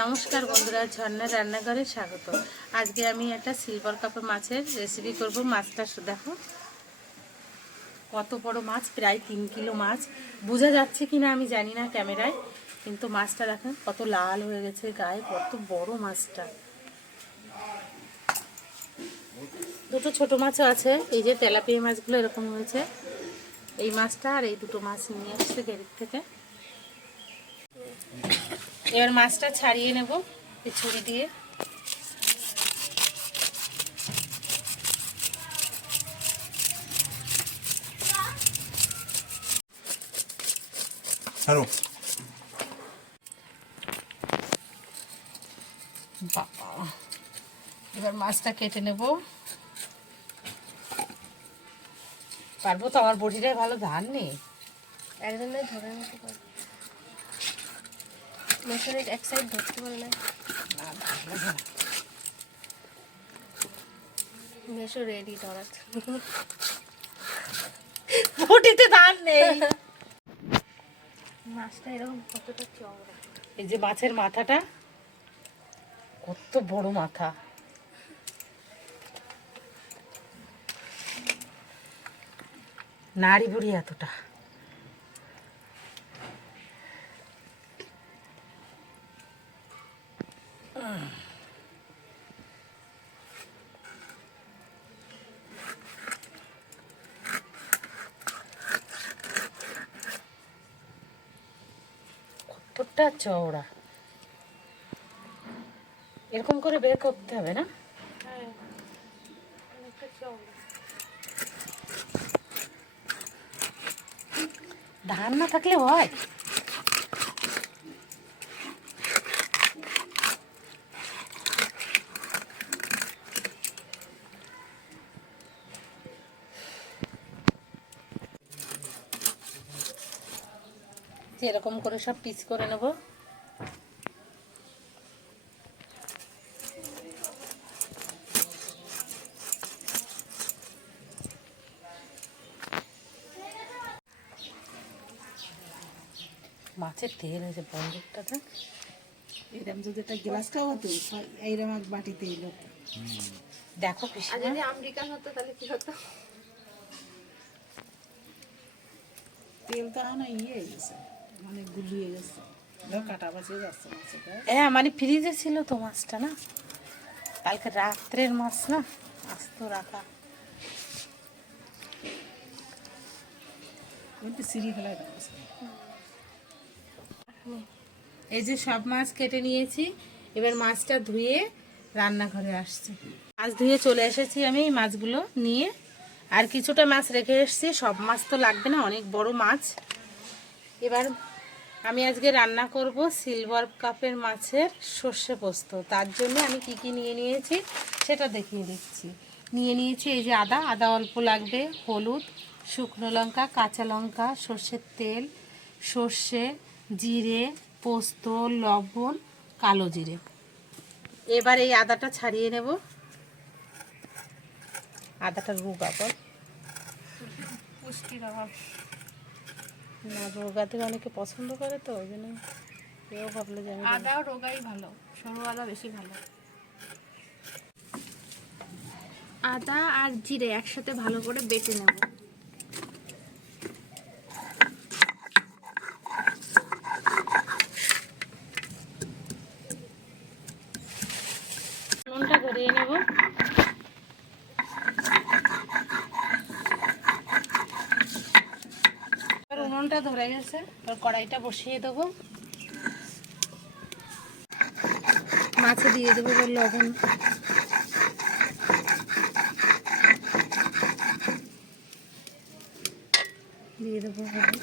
নমস্কার বন্ধুরা, ঝর্ণার রান্নাঘরে স্বাগত। আজকে আমি একটা সিলভার কাপে মাছের রেসিপি করব। মাছটা দেখো কত বড় মাছ, প্রায় 3 কিলো মাছ। বোঝা যাচ্ছে কি না আমি জানি না ক্যামেরায়, কিন্তু মাছটা দেখেন কত লাল হয়ে গেছে গায়ে, কত বড় মাছটা। দুটো ছোট মাছও আছে, এই যে তেলাপিয়া মাছগুলো এরকম হয়েছে। এই মাছটা আর এই দুটো মাছ নিয়ে আসছে গেরির থেকে। এবার মাছটা ছাড়িয়ে নেব ছুরি দিয়ে। বাবা, এবার মাছটা কেটে নেব। পারবো তো? আমার বটিটাই ভালো, ধান নেই। একজনের ধরে নিতে পারবে, মেশিনের এক সাইড ধরতে পারে না। মেশো রেডি ধরার, বটিতে ধান নেই। মাছটা এরকম কতটা চওড়া। এই যে মাছের মাথাটা, কত বড় মাথা। নাড়ি বুড়ি এতটা। কতটা চওড়া, এরকম করে বের করতে হবে না? হ্যাঁ, অনেকটা চওড়া। ধান না থাকলে হয়? এরকম করে সব পিস করে নেব। মাছের তেল হয়েছে বন্দুকটাতে। এরকম যদি একটা গ্লাস খাওয়া হতো, এইরকম এক বাটিতে এলো। দেখো আর পিসিমা, যদি আমেরিকান হতো তাহলে কি হতো? তেল তো এখন ইয়ে গেছে, মানে গুলিয়ে গেছে, কাটা বাঁচিয়ে যাচ্ছে মাছটা। হ্যাঁ মানে ফ্রিজে ছিল তো মাছটা, না কালকে রাত্রের মাছ, না আস্ত রাখা। কিন্তু সিঁড়ি ফেলায় দেওয়া। এই যে সব মাছ কেটে নিয়েছি, এবার মাছটা ধুয়ে রান্নাঘরে আসছি। মাছ ধুয়ে চলে এসেছি আমি এই মাছগুলো নিয়ে। আর কিছুটা মাছ রেখে এসেছি, সব মাছ তো লাগবে না, অনেক বড় মাছ। এবার আমি আজকে রান্না করব সিলভার কাপের মাছের সর্ষে পোস্ত। তার জন্য আমি কি কি নিয়ে নিয়েছি সেটা দেখিয়ে দিচ্ছি। নিয়ে নিয়েছি এই যে আদা, আদা অল্প লাগবে, হলুদ, শুকনো লঙ্কা, কাঁচা লঙ্কা, সর্ষের তেল, সর্ষে, জিরে, পোস্ত, লবণ, কালো জিরে। এবার এই আদাটা ছাড়িয়ে নেব। আদাটা রোগাবো পুষ্টির অভাব। না, রোগাতে অনেকে পছন্দ করে, তো ওই জন্য কেউ ভাবলো যে আমি আদাও রোগাই ভালো, সরু আদা বেশি ভালো। আদা আর জিরে একসাথে ভালো করে বেটে নেব। নুনটা ধরিয়ে নেব। উনুনটা ধরে গেছে, এবার কড়াইটা বসিয়ে দেবো। মাছে দিয়ে দেবো এবার লবণ, দিয়ে দেবো হলুদ,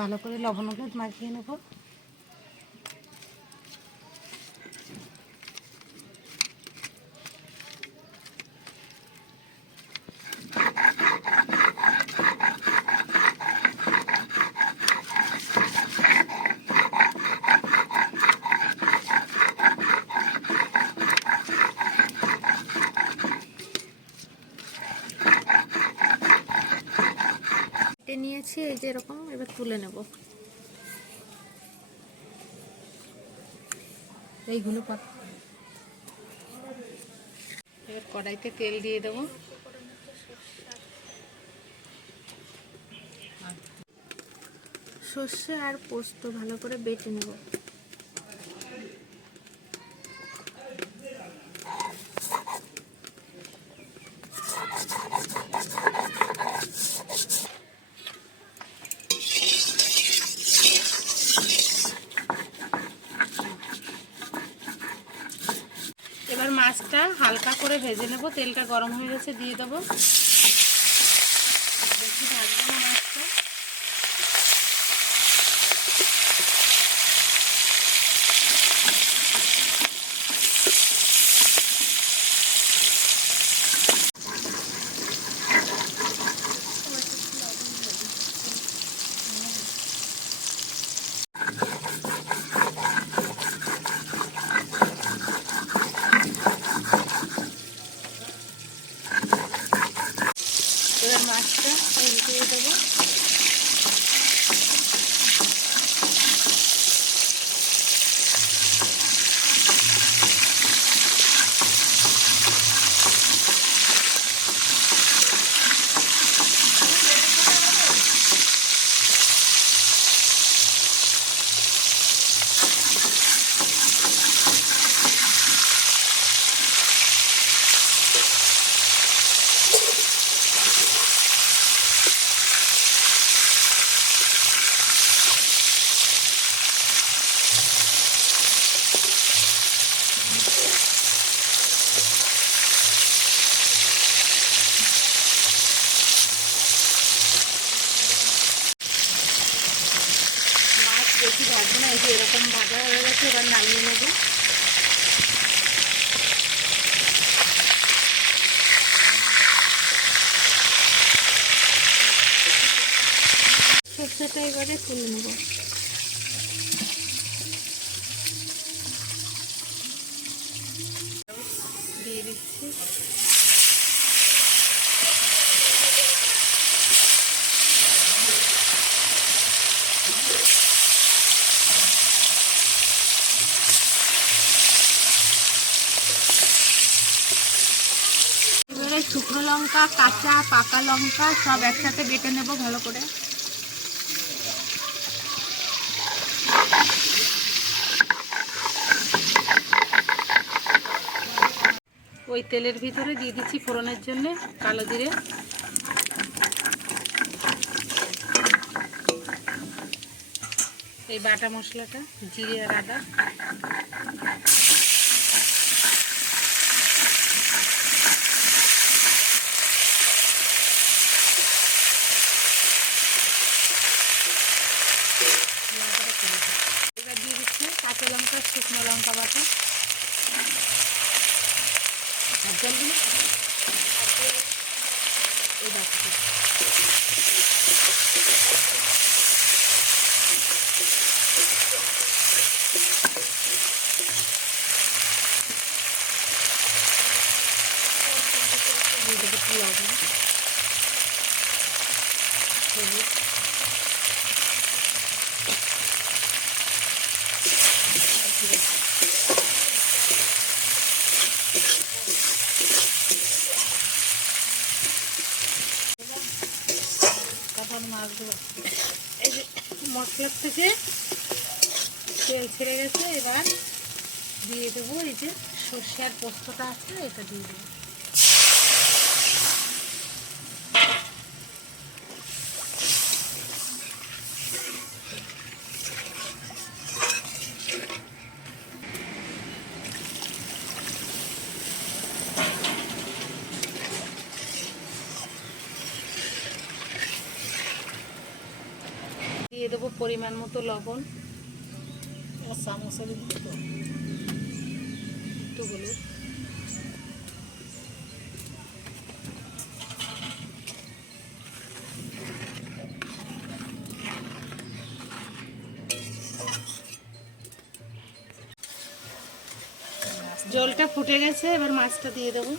ভালো করে লবণ হলুদ মাখিয়ে নেব। নিয়েছি, এই যে এরকম। এবার তুলে নেব। এইগুলো এবার কড়াইতে তেল দিয়ে দেবো। সর্ষে আর পোস্ত ভালো করে বেটে নেব। এবার মাছটা হালকা করে ভেজে নেব। তেলটা গরম হয়ে গেছে, দিয়ে দেবো। বেশি ভাজবো না মাছটা। এবার মাছটা দিয়ে দেবো। মাছ বেশি ভাজবো না, এই যে এরকম ভাজা হয়ে গেছে। এবার নামিয়ে নেবো। সর্ষেটা এবারে তুলে নেব। দিয়ে দিচ্ছি। এবারে শুকনো লঙ্কা, কাঁচা পাকা লঙ্কা সব একসাথে বেটে নেব ভালো করে। ওই তেলের ভিতরে দিয়ে দিচ্ছি ফোড়নের জন্য কালো জিরে, এই বাটা মশলাটা, জিরে আর আদা। এবার দিয়ে দিচ্ছি কাঁচা লঙ্কা, শুকনো লঙ্কা বাটা। এই বাটাটা দিয়ে দেবো একটু লবণ, হলুদ, তখন মাছ দেবো। এই যে মশলার থেকে তেল ছেড়ে গেছে। এবার দিয়ে দেবো এই যে সর্ষে আর পোস্তটা আছে, এটা দিয়ে দেবো। দিয়ে দেবো পরিমাণ মতো লবণ, চামচের দিকে তো একটু হলুদ, জলটা ফুটে গেছে। এবার মাছটা দিয়ে দেবো।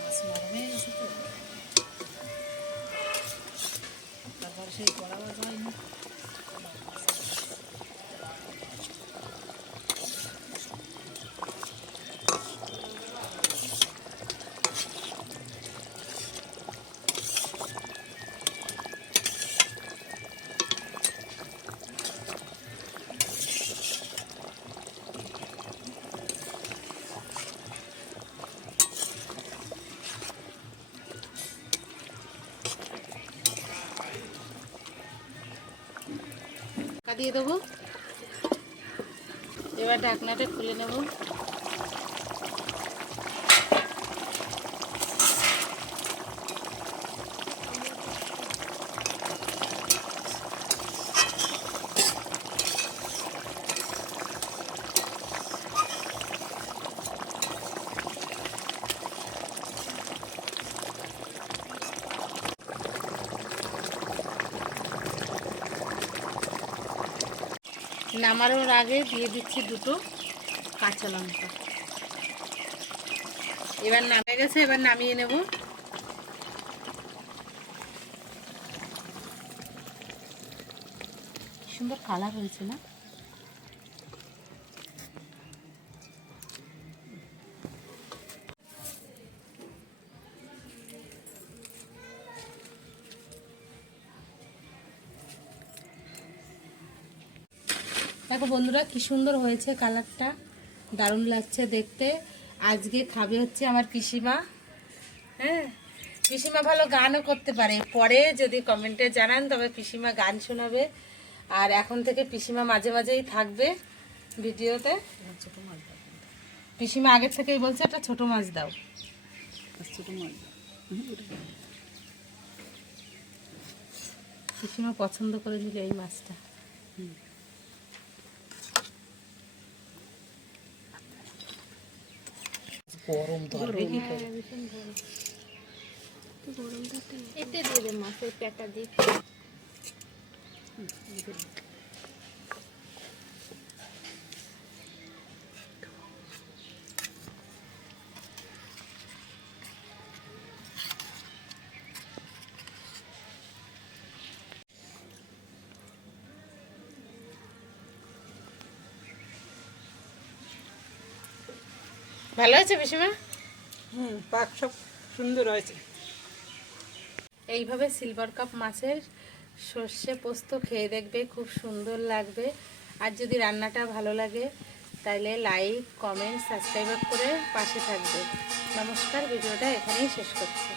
মাছ নরম হয়ে গেছে তো, তারপরে দিয়ে দেবো। এবার ঢাকনাটা খুলে নেব। নামানোর আগে দিয়ে দিচ্ছি দুটো কাঁচা লঙ্কা। এবার নামে গেছে, এবার নামিয়ে নেব। সুন্দর কালার হয়েছে না? দেখো বন্ধুরা কি সুন্দর হয়েছে কালারটা, দারুণ লাগছে দেখতে। আজকে খাবে হচ্ছে আমার পিসিমা। হ্যাঁ, পিসিমা ভালো গানও করতে পারে, পরে যদি কমেন্টে জানান তবে পিসিমা গান শোনাবে। আর এখন থেকে পিসিমা মাঝে মাঝেই থাকবে ভিডিওতে। ছোটো মাছ দাও, পিসিমা আগের থেকেই বলছে একটা ছোট মাছ দাও। ছোটো মাছ দাও। পিসিমা পছন্দ করে দিল এই মাছটা। গরম ধরবে কি করে? এতে দিয়ে দে মাছের পেটা দিয়ে। ভালো আছে পিসিমা? পাক সব সুন্দর হয়েছে। এইভাবে সিলভার কাপ মাছের সর্ষে পোস্ত খেয়ে দেখবে, খুব সুন্দর লাগবে। আর যদি রান্নাটা ভালো লাগে তাহলে লাইক, কমেন্ট, সাবস্ক্রাইব করে পাশে থাকবে। নমস্কার, ভিডিওটা এখানেই শেষ করছি।